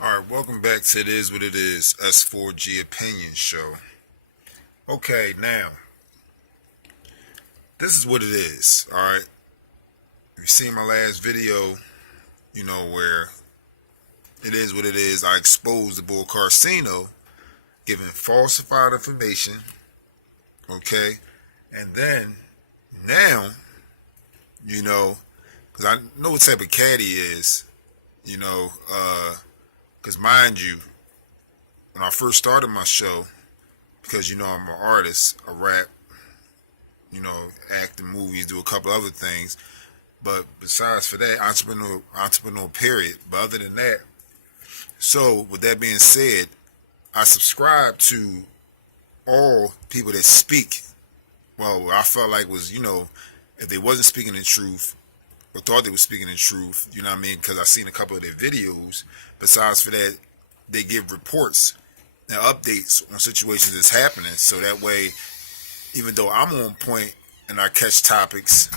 Alright, welcome back to It Is What It Is, S4G Opinion Show. Okay, now, this is what it is, alright? You've seen my last video, where it is what it is. I exposed the bull Karceno, giving falsified information, okay? And then, now, because I know what type of cat he is, because mind you, when I first started my show, because I'm an artist, I rap, act in movies, do a couple other things, but besides for that, entrepreneur period. But other than that, so with that being said, I subscribe to all people that speak. Well, I felt like was, if they wasn't speaking the truth, or thought they were speaking the truth, you know what I mean? Because I seen a couple of their videos. Besides for that, they give reports and updates on situations that's happening. So that way, even though I'm on point and I catch topics,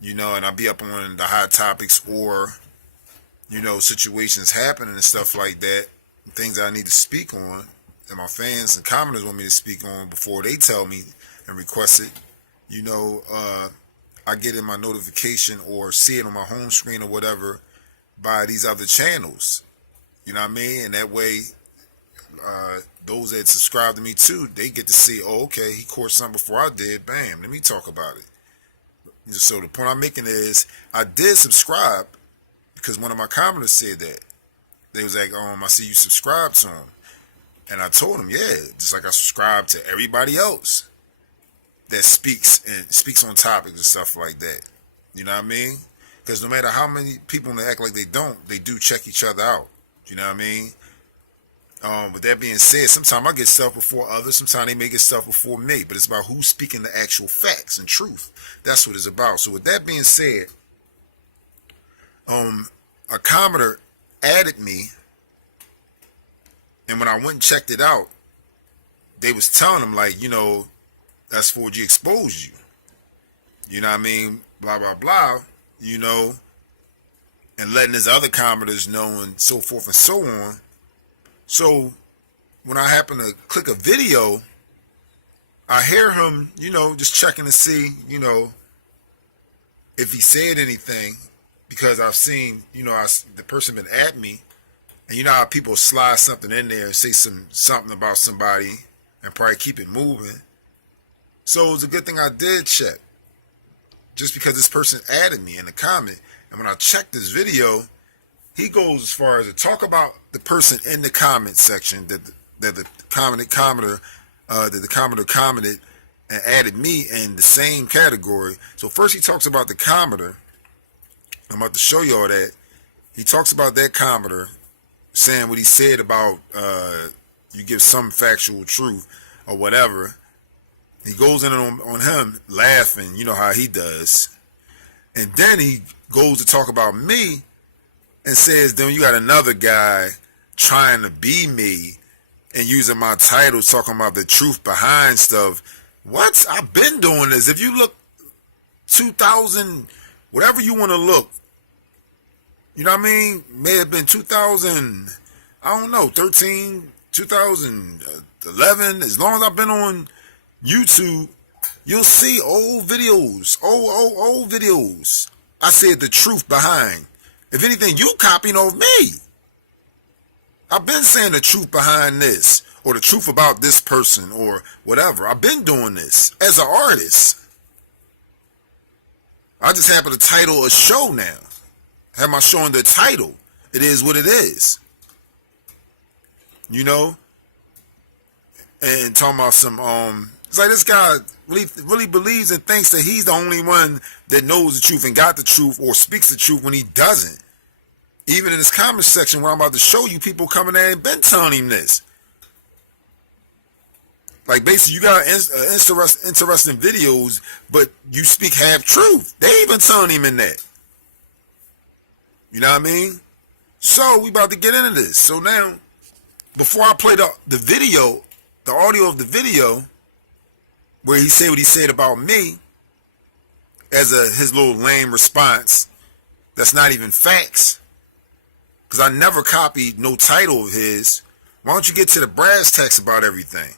and I be up on the hot topics or, situations happening and stuff like that, things that I need to speak on, and my fans and commenters want me to speak on before they tell me and request it, I get in my notification or see it on my home screen or whatever by these other channels. You know what I mean? And that way, those that subscribe to me too, they get to see, oh, okay, he caught something before I did. Bam, let me talk about it. So the point I'm making is, I did subscribe because one of my commenters said that. They was like, I see you subscribe to him. And I told him, yeah, just like I subscribe to everybody else that speaks on topics and stuff like that. You know what I mean? Because no matter how many people that act like they don't, they do check each other out. You know what I mean? With that being said, sometimes I get stuff before others. Sometimes they may get stuff before me. But it's about who's speaking the actual facts and truth. That's what it's about. So with that being said, a commenter added me. And when I went and checked it out, they was telling them like, that's 4G exposed you. You know what I mean? Blah, blah, blah. And letting his other commenters know and so forth and so on. So when I happen to click a video, I hear him, just checking to see, if he said anything, because I've seen, the person been at me, and you know how people slide something in there and say something about somebody and probably keep it moving. So it's a good thing I did check, just because this person added me in the comment. And when I checked this video, he goes as far as to talk about the person in the comment section that the commenter commented and added me in the same category. So first he talks about the commenter. I'm about to show y'all that. He talks about that commenter saying what he said about you give some factual truth or whatever. He goes in on him laughing, you know how he does. And then he goes to talk about me and says, then you got another guy trying to be me and using my titles, talking about the truth behind stuff. What? I've been doing this. If you look 2000, whatever you want to look, you know what I mean? May have been 2000, I don't know, 13, 2011. As long as I've been on YouTube, you'll see old videos, old videos. I said the truth behind. If anything, you copying off me. I've been saying the truth behind this, or the truth about this person, or whatever. I've been doing this as an artist. I just happen to title a show now. Have my show in the title. It is what it is. And talking about some it's like this guy really believes and thinks that he's the only one that knows the truth and got the truth or speaks the truth when he doesn't. Even in this comment section where I'm about to show you, people coming in and been telling him this. Like basically you got interesting videos, but you speak half truth. They even telling him in that. You know what I mean? So we about to get into this. So now, before I play the video, the audio of the video, where he said what he said about me, as his little lame response, that's not even facts. because I never copied no title of his. Why don't you get to the brass tacks about everything?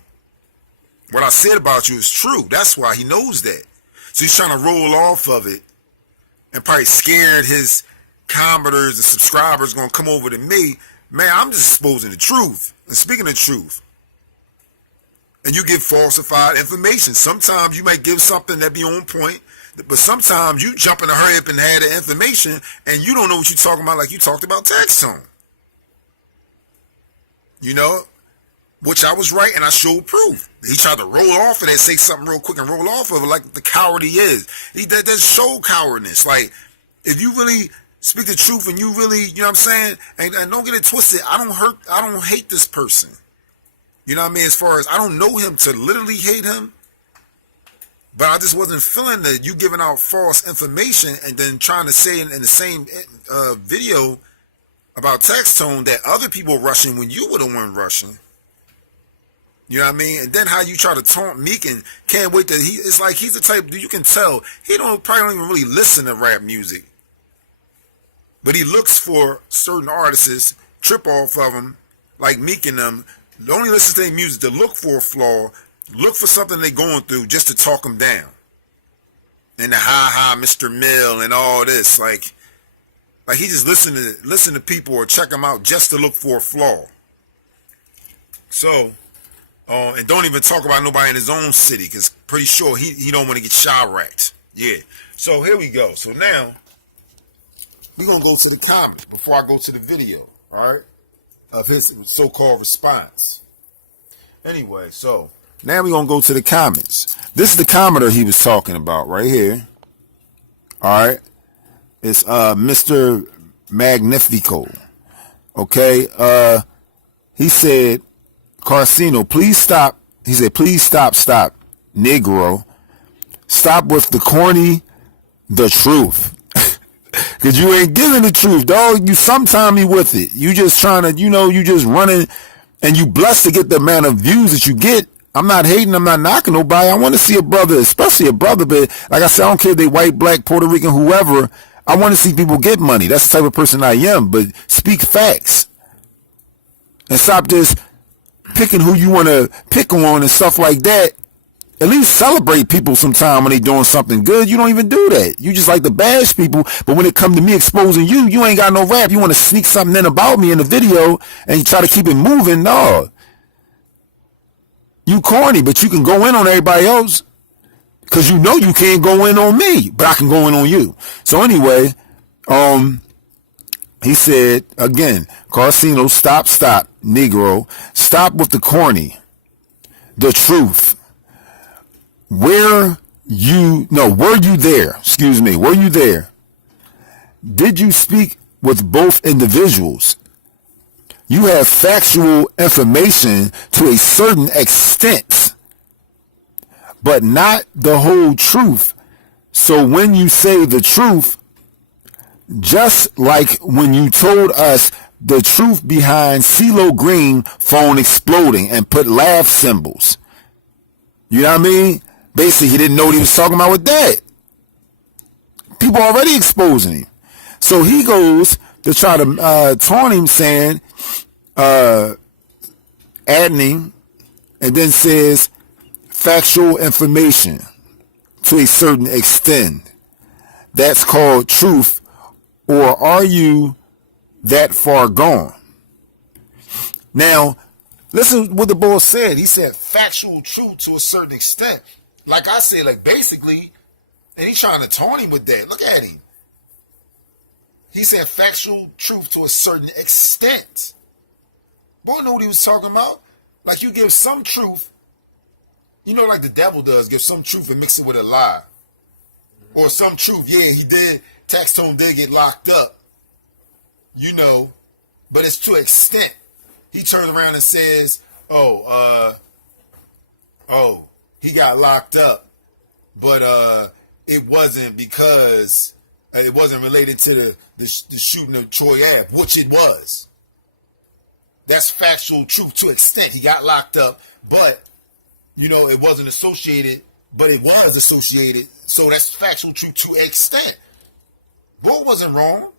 What I said about you is true. That's why he knows that. So he's trying to roll off of it and probably scared his commenters and subscribers going to come over to me. Man, I'm just exposing the truth and speaking the truth. And you give falsified information. Sometimes you might give something that be on point, but sometimes you jump in a hurry up and have the information and you don't know what you're talking about, like you talked about Karceno. You know, which I was right and I showed proof. He tried to roll off of that, say something real quick and roll off of it like the coward he is. That showed cowardness. Like, if you really speak the truth and you really, you know what I'm saying, and don't get it twisted, I don't hate this person. You know what I mean? As far as, I don't know him to literally hate him, but I just wasn't feeling that you giving out false information and then trying to say in the same video about Karceno that other people rushing when you were the one rushing. You know what I mean? And then how you try to taunt Meek and can't wait that it's like he's the type that you can tell he probably don't even really listen to rap music. But he looks for certain artists, trip off of them, like Meek and them, only listen to their music to look for a flaw, look for something they're going through just to talk them down. And the ha Mr. Mill and all this, like he just listen to people or check them out just to look for a flaw. So, and don't even talk about nobody in his own city, because pretty sure he don't want to get shot-racked. Yeah. So here we go. So now we're gonna go to the comments before I go to the video, all right, of his so-called response. Anyway, so now we're gonna go to the comments. This is the commenter he was talking about right here. All right. It's Mr. Magnifico. Okay. He said, Karceno, please stop. He said, please stop, Negro. Stop with the corny, the truth. Because you ain't giving the truth, dog. You sometime with it. You just trying to, you just running, and you blessed to get the amount of views that you get. I'm not hating. I'm not knocking nobody. I want to see a brother, especially a brother, but like I said, I don't care if they white, black, Puerto Rican, whoever. I want to see people get money. That's the type of person I am. But speak facts. And stop just picking who you want to pick on and stuff like that. At least celebrate people sometime when they doing something good. You don't even do that. You just like to bash people. But when it come to me exposing you, you ain't got no rap. You want to sneak something in about me in the video and you try to keep it moving. No. You corny, but you can go in on everybody else because you know you can't go in on me, but I can go in on you. So anyway, he said, again, Karceno, stop, Negro. Stop with the corny. The truth. Were you there? Excuse me. Were you there? Did you speak with both individuals? You have factual information to a certain extent, but not the whole truth. So when you say the truth, just like when you told us the truth behind CeeLo Green phone exploding and put laugh symbols. You know what I mean? Basically, he didn't know what he was talking about with that. People already exposing him. So he goes to try to taunt him, saying, adding him, and then says factual information to a certain extent. That's called truth. Or are you that far gone? Now, listen what the boy said. He said factual truth to a certain extent. Like I said, like basically, and he's trying to taunt him with that. Look at him. He said factual truth to a certain extent. Boy, know what he was talking about? Like you give some truth, like the devil does, give some truth and mix it with a lie. Or some truth, yeah, he did, Karceno did get locked up, but it's to an extent. He turns around and says, he got locked up, but it wasn't because it wasn't related to the shooting of Troy Ave, which it was. That's factual truth to an extent. He got locked up, but, it wasn't associated, but it was associated. So that's factual truth to an extent. Boy wasn't wrong.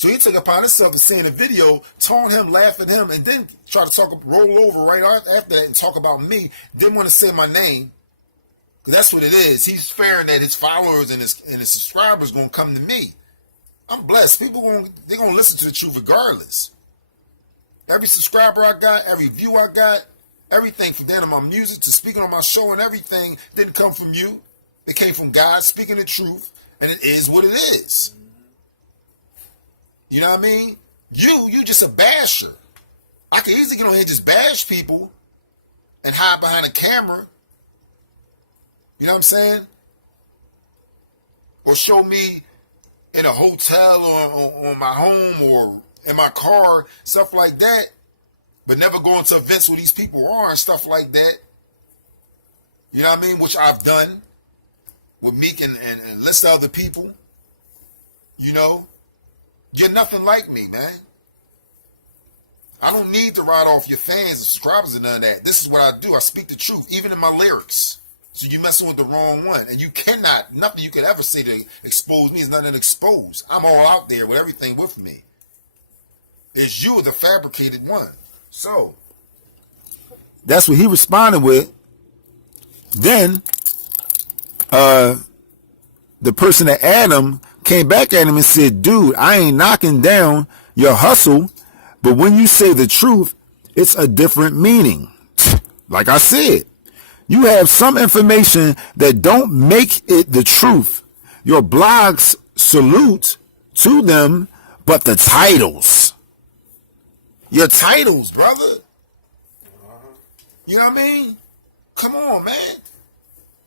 So he took upon himself to say in a video, taunt him, laugh at him, and then try to roll over right after that and talk about me. Didn't want to say my name, because that's what it is. He's fearing that his followers and his subscribers going to come to me. I'm blessed. People they're going to listen to the truth regardless. Every subscriber I got, every view I got, everything from down to my music to speaking on my show and everything didn't come from you. It came from God speaking the truth, and it is what it is. You know what I mean? You just a basher. I could easily get on here and just bash people and hide behind a camera. You know what I'm saying? Or show me in a hotel or on my home or in my car, stuff like that. But never going to events where these people are and stuff like that. You know what I mean? Which I've done with Meek and list of other people. You know? You're nothing like me, man. I don't need to ride off your fans and subscribers and none of that. This is what I do. I speak the truth, even in my lyrics. So you messing with the wrong one. And you cannot, nothing you could ever say to expose me is nothing to expose. I'm all out there with everything with me. It's you, the fabricated one. So, that's what he responded with. Then, the person that added him came back at him and said, dude, I ain't knocking down your hustle, but when you say the truth, it's a different meaning. Like I said, you have some information that don't make it the truth. Your blogs salute to them, but the titles. Your titles, brother. You know what I mean? Come on, man.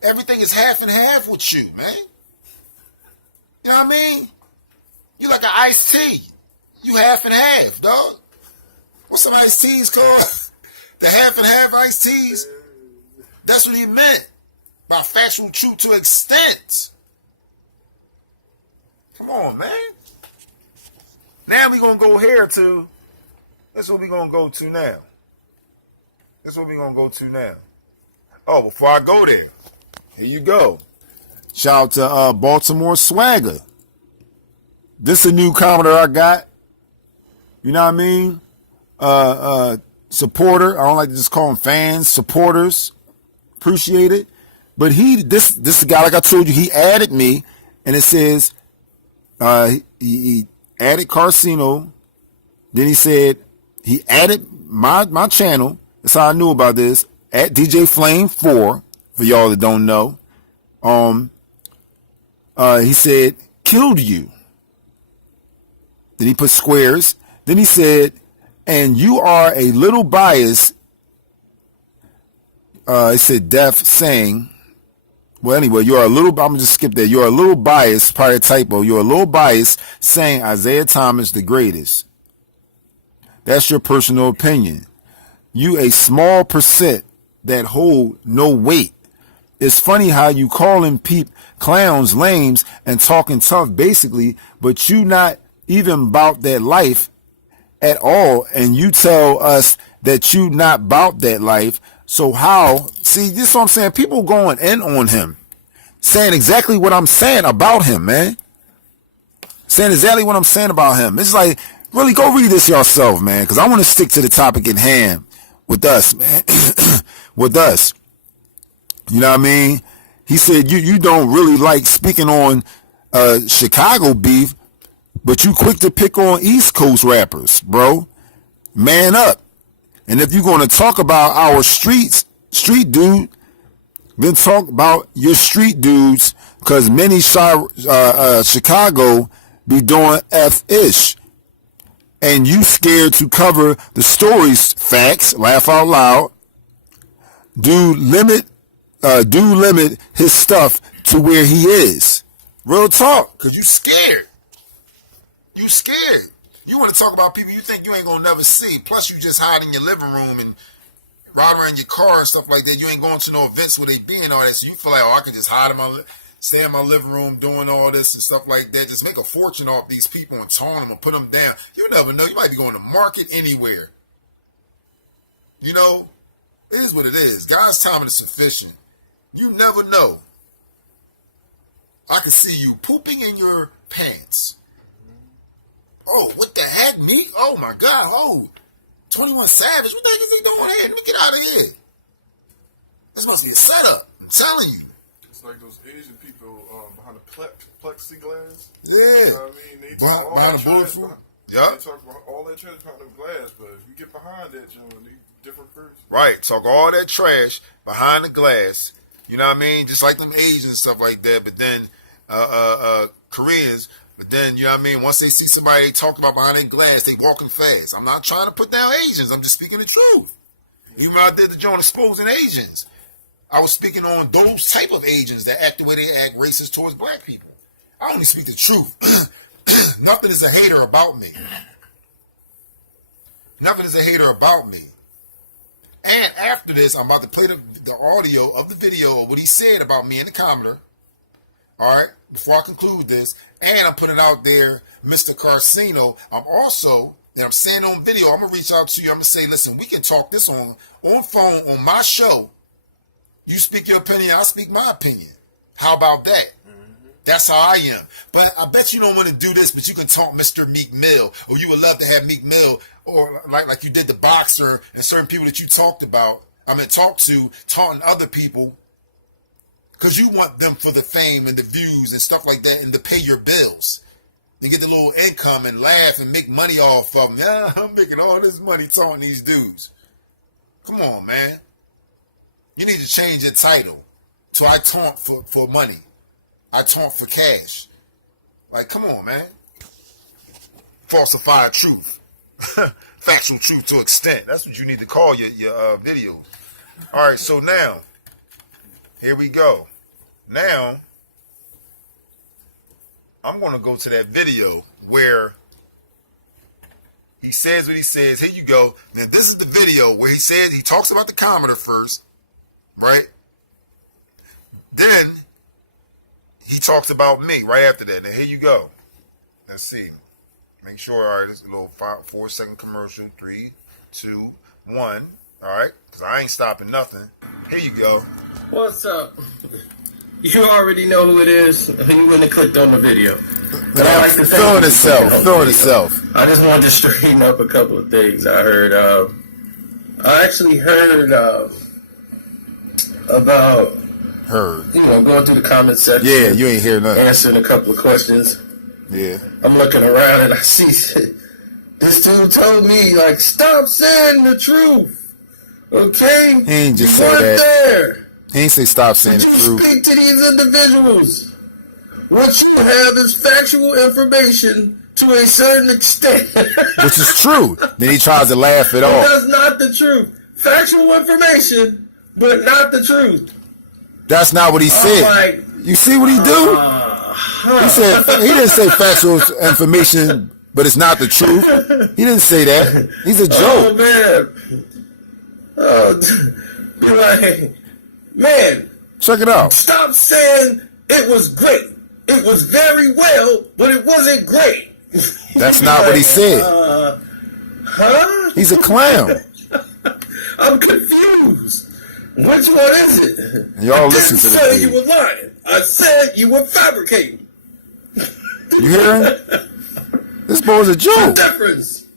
Everything is half and half with you, man. You know what I mean? You like an iced tea. You half and half, dog. What's some iced teas called? The half and half iced teas? That's what he meant by factual truth to extent. Come on, man. Now we going to go here to, that's what we going to go to now. That's what we going to go to now. Oh, before I go there, here you go. Shout out to Baltimore Swagger. This is a new commenter I got. You know what I mean? Supporter. I don't like to just call them fans. Supporters. Appreciate it. But this guy, like I told you, he added me, and it says he added Karceno. Then he said he added my channel. That's how I knew about this. At DJ Flame 4, for y'all that don't know. He said, killed you. Then he put squares. Then he said, and you are a little biased. It said deaf saying, well, anyway, you're a little, I'm going to just skip that. You're a little biased, probably a typo. You're a little biased saying Isaiah Thomas the greatest. That's your personal opinion. You a small percent that hold no weight. It's funny how you calling clowns lames and talking tough basically, but you not even about that life at all. And you tell us that you not about that life. So how, see, this is what I'm saying. People going in on him, saying exactly what I'm saying about him, man. Saying exactly what I'm saying about him. It's like, really go read this yourself, man. Cause I want to stick to the topic at hand with us, man. With us. You know what I mean? He said you don't really like speaking on Chicago beef, but you quick to pick on East Coast rappers, bro. Man up. And if you're going to talk about our street dude, then talk about your street dudes, because many Chicago be doing F-ish. And you scared to cover the stories, facts, laugh out loud. Do limit his stuff to where he is. Real talk, because you scared. You scared. You want to talk about people you think you ain't going to never see. Plus, you just hide in your living room and ride around your car and stuff like that. You ain't going to no events where they be and all that. So you feel like, oh, I can just stay in my living room doing all this and stuff like that. Just make a fortune off these people and taunt them and put them down. You never know. You might be going to market anywhere. You know, it is what it is. God's timing is sufficient. You never know. I can see you pooping in your pants. Oh, what the heck, me? Oh my God, 21 Savage, what the heck is he doing here? Let me get out of here. This must be a setup. I'm telling you. It's like those Asian people behind the plexiglass. Yeah. You know what I mean? They talk Behind the bulletproof. Yeah. They talk about all that trash behind the glass, but if you get behind that, they different person. Right. Talk all that trash behind the glass. You know what I mean? Just like them Asians and stuff like that. But then Koreans. But then, you know what I mean? Once they see somebody they talk about behind their glass, they walking fast. I'm not trying to put down Asians. I'm just speaking the truth. Yeah. Even out there the joint exposing Asians. I was speaking on those type of Asians that act the way they act, racist towards black people. I only speak the truth. Nothing is a hater about me. Nothing is a hater about me. And after this, I'm about to play the audio of the video of what he said about me in the commenter. All right, before I conclude this, and I'm putting out there, Mr. Karceno. I'm also, and I'm saying on video, I'm going to reach out to you. I'm going to say, listen, we can talk this on phone on my show. You speak your opinion, I speak my opinion. How about that? Mm-hmm. That's how I am. But I bet you don't want to do this, but you can talk Mr. Meek Mill, or you would love to have Meek Mill, or like you did the boxer and certain people that you talked about, taunting other people, because you want them for the fame and the views and stuff like that and to pay your bills. You get the little income and laugh and make money off of them. Yeah, I'm making all this money taunting these dudes. Come on, man. You need to change your title to I taunt for money. I taunt for cash. Like, come on, man. Falsified truth. Factual truth to extent. That's what you need to call your videos. All right, so now, here we go. Now, I'm going to go to that video where he says what he says. Here you go. Now, this is the video where he talks about the commenter first. Right? Then he talks about me right after that. Now here you go. Let's see. Make sure, all right, this is a little 4-second commercial. 3, 2, 1. All right? Because I ain't stopping nothing. Here you go. What's up? You already know who it is. You wouldn't have clicked on the video. Throwing itself. I just wanted to straighten up a couple of things. I actually heard about going through the comment section. Yeah, you ain't hear nothing. Answering a couple of questions. Yeah. I'm looking around and I see this dude told me, like, stop saying the truth. Okay? He ain't just say that. There. He ain't say stop saying the truth. Speak to these individuals. What you have is factual information to a certain extent. Which is true. Then he tries to laugh it off. That's not the truth. Factual information, but not the truth. That's not what he said. Like, you see what he do? He didn't say factual information, but it's not the truth. He didn't say that. He's a joke. Man. Check it out. Stop saying it was great. It was very well, but it wasn't great. That's not what he said. He's a clown. I'm confused. Which one is it? And y'all listen to this. I said you were lying. I said you were fabricating. You hear him? This boy's a joke. The difference.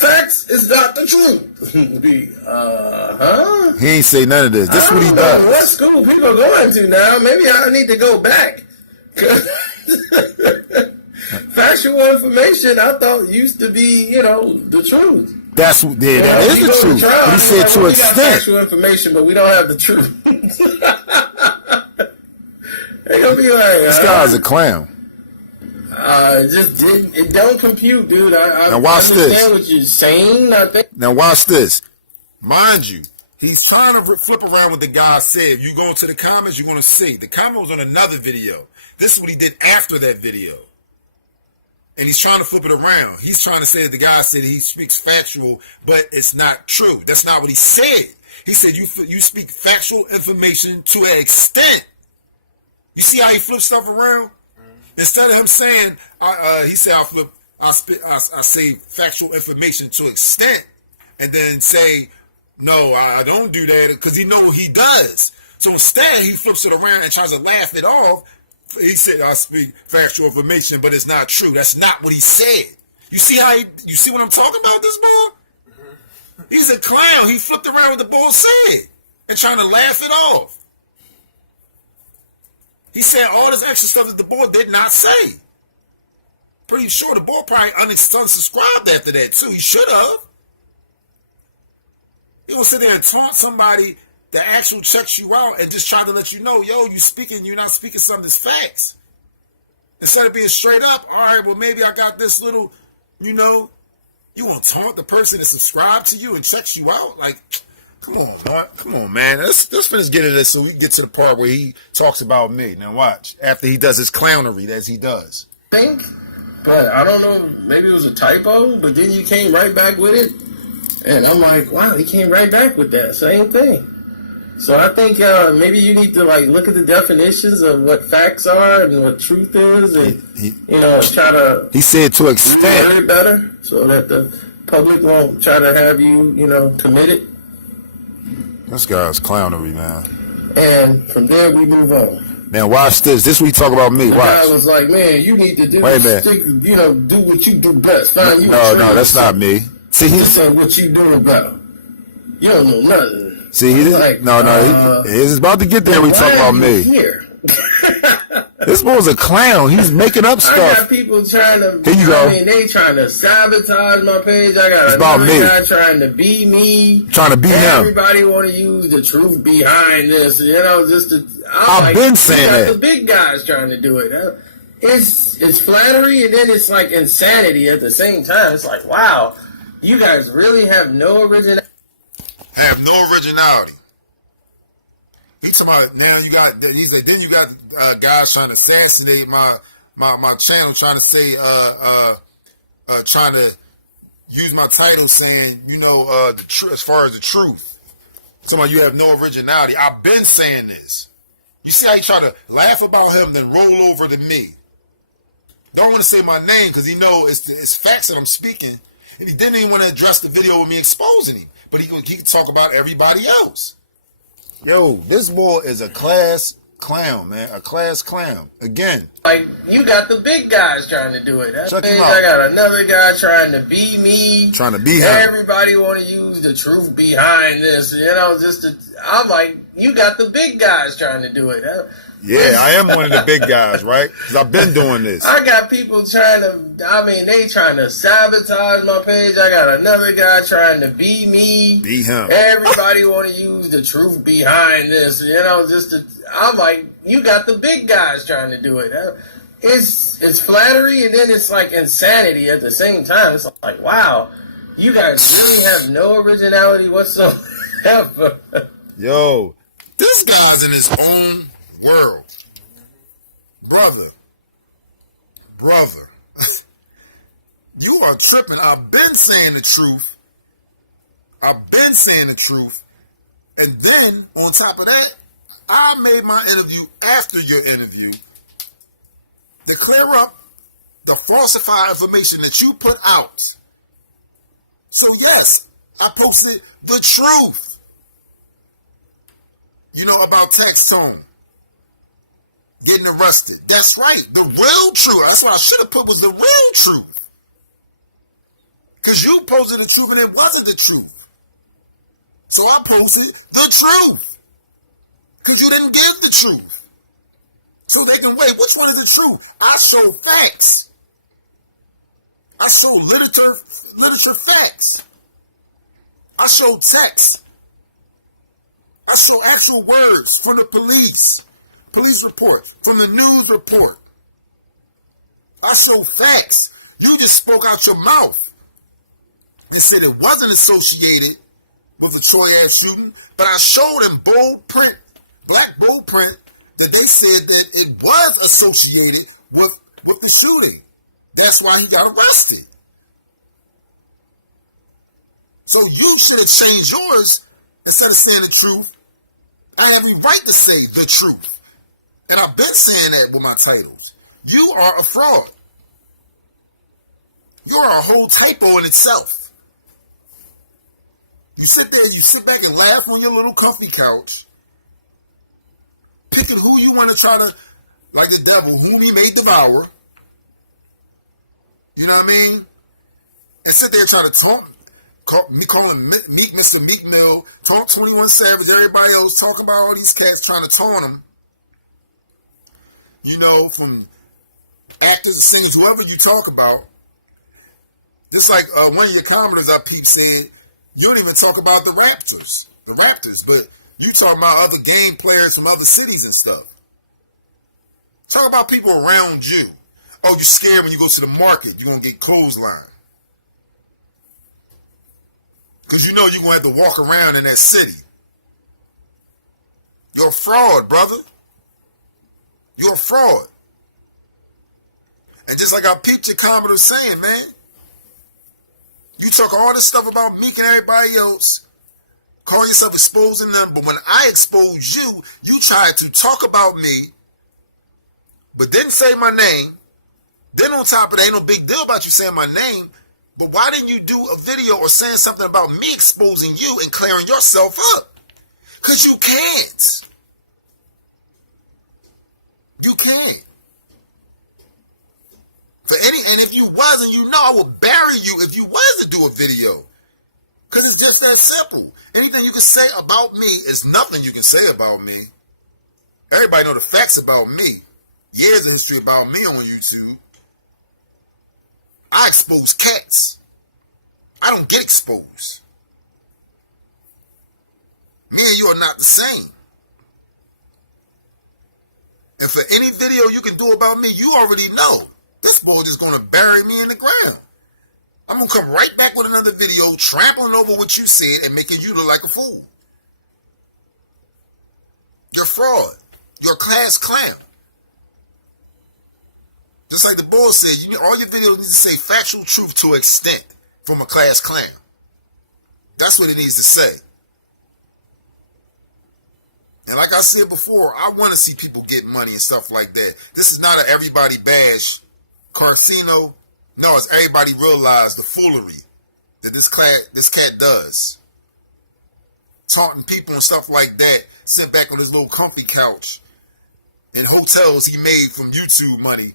Facts is not the truth. He ain't say none of this. This is what he does. What school people are going to now? Maybe I need to go back. Factual information I thought used to be, the truth. That is the truth. But he said to an extent. Factual information, but we don't have the truth. They're gonna be like, this guy's a clown. It don't compute, dude. Now watch I understand this. what you're saying. Now watch this. Mind you, he's trying to flip around what the guy said. You go into the comments, you're going to see. The comment was on another video. This is what he did after that video. And he's trying to flip it around. He's trying to say that the guy said he speaks factual, but it's not true. That's not what he said. He said you speak factual information to an extent. You see how he flips stuff around? Instead of him saying, he said I say factual information to extent, and then say, no, I don't do that, because he know he does. So instead, he flips it around and tries to laugh it off he said I speak factual information, but it's not true. That's not what he said. You see you see what I'm talking about, this boy? He's a clown. He flipped around what the boy said and trying to laugh it off. He said all this extra stuff that the boy did not say. Pretty sure the boy probably unsubscribed after that too. He should have. He gonna sit there and taunt somebody that actually checks you out and just try to let you know, yo, you're not speaking something that's facts. Instead of being straight up, all right, well, maybe I got this little, you want to taunt the person that subscribed to you and checks you out? Like, come on, Mark. Come on, man. Let's finish getting this so we can get to the part where he talks about me. Now watch. After he does his clownery as he does. Think, but I don't know, maybe it was a typo, but then you came right back with it. And I'm like, wow, he came right back with that same thing. So I think maybe you need to look at the definitions of what facts are and what truth is, and try to. He said to extent it better so that the public won't try to have you, commit it. This guy's clownery, man. And from there we move on. Man, watch this. This is what you talk about me. Watch. I was like, man, you need to do. Wait a minute. Do what you do best. Find you. No, that's not me. See, he said what you doing about. You don't know nothing. See, he didn't. He's about to get there. We talk about me. Here. This boy's a clown. He's making up stuff. I got people trying to. Here you go. They trying to sabotage my page. I got another guy trying to be me. Trying to be him. Everybody want to use the truth behind this. I've been saying that. The big guys trying to do it. It's flattery and then it's like insanity at the same time. It's like, wow, you guys really have no originality. Have no originality. He talking about now you got. He's like then you got guys trying to assassinate my channel, trying to say trying to use my title, saying the truth as far as the truth. Somebody you have no originality. I've been saying this. You see how he try to laugh about him, then roll over to me. Don't want to say my name because he know it's facts that I'm speaking, and he didn't even want to address the video with me exposing him. But he can talk about everybody else. Yo, this boy is a class clown, man. A class clown. Again. Like, you got the big guys trying to do it. Check him out. I got another guy trying to be me. Trying to be him. Everybody want to use the truth behind this. I'm like, you got the big guys trying to do it. Yeah, I am one of the big guys, right? Because I've been doing this. I got people trying to sabotage my page. I got another guy trying to be me. Be him. Everybody want to use the truth behind this. I'm like, you got the big guys trying to do it. It's flattery and then it's like insanity at the same time. It's like, wow, you guys really have no originality whatsoever. Yo, this guy's in his own world. Brother, you are tripping. I've been saying the truth. And then, on top of that, I made my interview after your interview to clear up the falsified information that you put out. So, yes, I posted the truth. About Karceno getting arrested. That's right. The real truth. That's what I should have put was the real truth. Because you posted the truth and it wasn't the truth. So I posted the truth. Because you didn't give the truth. So they can wait. Which one is the truth? I show facts. I show literature facts. I show text. I show actual words from the police report, from the news report. I show facts. You just spoke out your mouth and said it wasn't associated with a toy-ass shooting, but I showed in bold print, black bold print, that they said that it was associated with the shooting. That's why he got arrested. So you should have changed yours instead of saying the truth. I have every right to say the truth. And I've been saying that with my titles. You are a fraud. You are a whole typo in itself. You sit back and laugh on your little comfy couch, picking who you want to try to like the devil, whom he may devour. You know what I mean? And sit there trying to talk, call him Meek, Mr. Meek Mill, talk 21 Savage, everybody else, talking about all these cats trying to taunt him. You know, from actors, singers, whoever you talk about. Just like one of your commenters I peeped said, you don't even talk about the Raptors, but you talk about other game players from other cities and stuff. Talk about people around you. Oh, you're scared when you go to the market, you're going to get clothesline. Because you know you're going to have to walk around in that city. You're a fraud, brother. You're a fraud. And just like I peeped your commenter saying, man, you talk all this stuff about Meek and everybody else, call yourself exposing them, but when I expose you, you tried to talk about me, but didn't say my name. Then on top of that, ain't no big deal about you saying my name, but why didn't you do a video or saying something about me exposing you and clearing yourself up? Because you can't. You can't. And if you wasn't, you know I would bury you if you was to do a video. Because it's just that simple. Anything you can say about me is nothing you can say about me. Everybody know the facts about me. Years of history about me on YouTube. I expose cats. I don't get exposed. Me and you are not the same. And for any video you can do about me, you already know. This boy just going to bury me in the ground. I'm going to come right back with another video, trampling over what you said and making you look like a fool. You're a fraud. You're a class clown. Just like the boy said, all your videos need to say factual truth to an extent from a class clown. That's what it needs to say. And like I said before, I want to see people get money and stuff like that. This is not an everybody bash. Karceno, no, it's everybody realize the foolery that this cat does. Taunting people and stuff like that, sitting back on his little comfy couch in hotels he made from YouTube money,